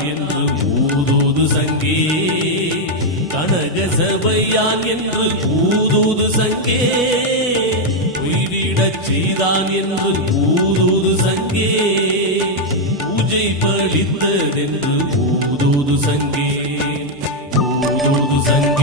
மாட்டான் என்று ஊதூது சங்கே. கனக சபையான் என்று ஊதூது சங்கே. உயிரிடச் செய்தான் என்று ஊதூது சங்கே. பூஜை பழித்ததென்று ஊதூது சங்கே. ஊதூது சங்கே.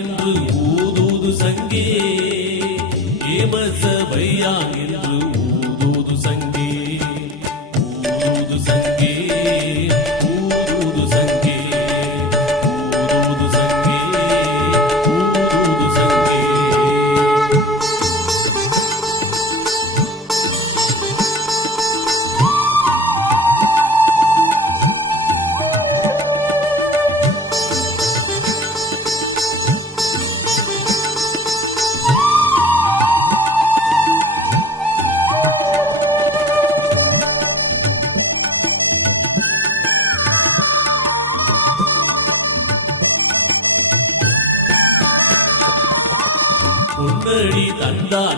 கெடுத்தான் என்று ஊதூது சங்கே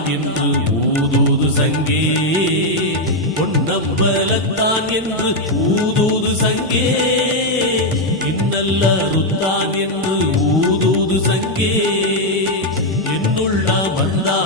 தந்தான் என்று ஊதூது சங்கே. பொன்னம்பலத்தான் என்று ஊதூது சங்கே. இன்னல்ல ருத்தான் என்று ஊதூது சங்கே. என்னுள்ள வந்தான்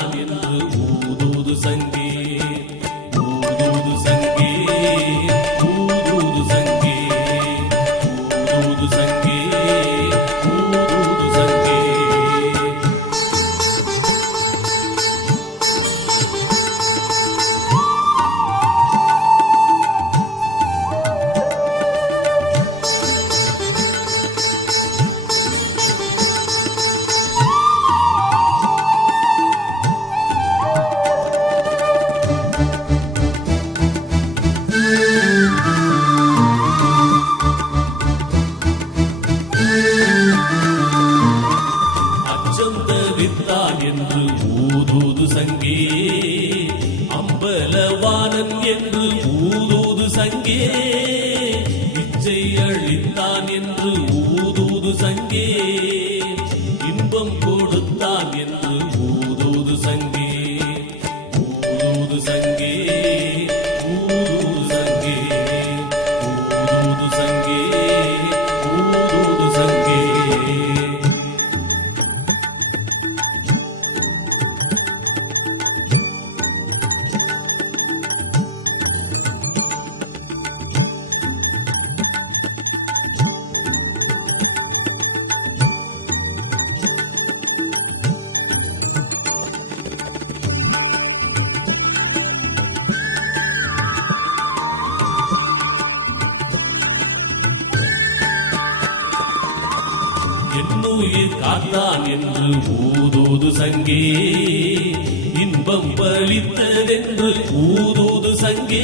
ஊதூது காத்தான் என்று ஊதூது சங்கே. இன்பம் பலித்ததென்று ஊதூது சங்கே.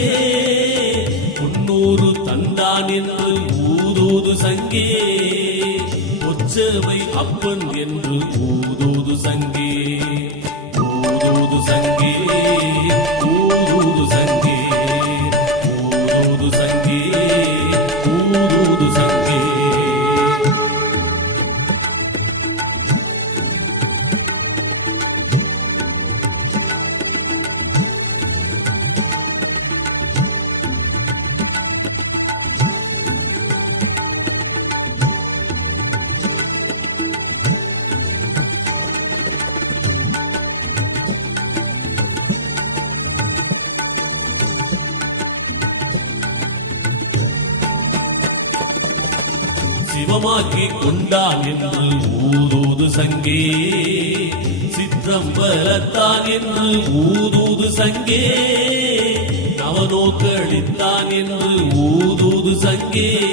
முன்னூறு தந்தான் என்று ஊதூது சங்கே. ஒச்சவை அப்பன் என்று ஊதூது சங்கே. சிவமாக்கி கொண்டான் என்று ஊதூது சங்கே. சித்தம்பலத்தான் என்று ஊதூது சங்கே. நவநோக்களித்தான் என்று ஊதூது சங்கே.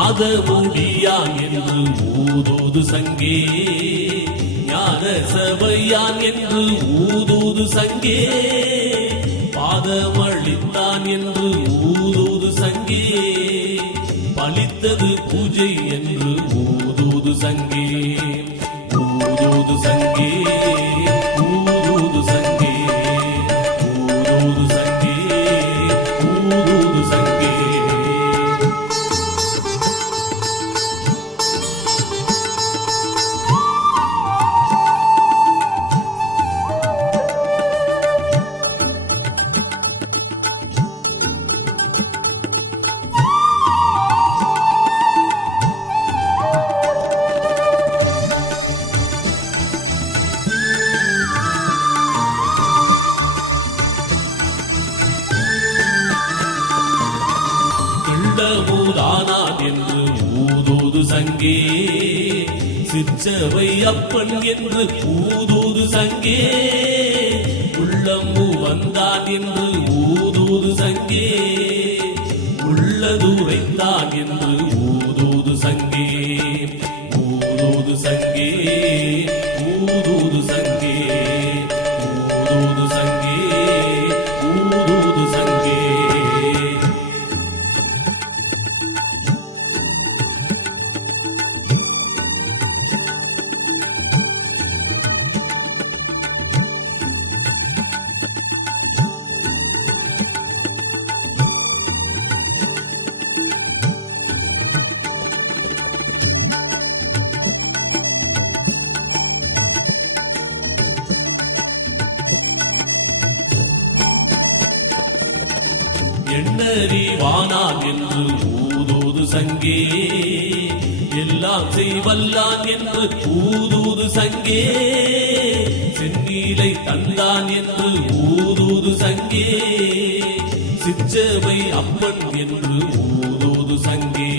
நாதமுடியான் என்று ஊதூது சங்கே. ஞான சபையான் என்று ஊதூது சங்கே. பாதமளித்தான் என்று ஊதூது சங்கே. பலித்தது பூஜை என்று ஊதூது சங்கே. ஊதூது சங்கே. கிள்ளபூதானான் என்று ஊதூது சங்கே. சிற்றவை அப்பன் என்று ஊதூது சங்கே. உள்ளம்பு வந்தான் என்று ஊதூது சங்கே. எண்ணறிவானான் என்று ஊதூது சங்கே. எல்லாம் செய்வல்லான் என்று ஊதூது சங்கே. செந்நீலை தந்தான் என்று ஊதூது சங்கே. சிச்சவை அப்பன் என்று ஊதூது சங்கே.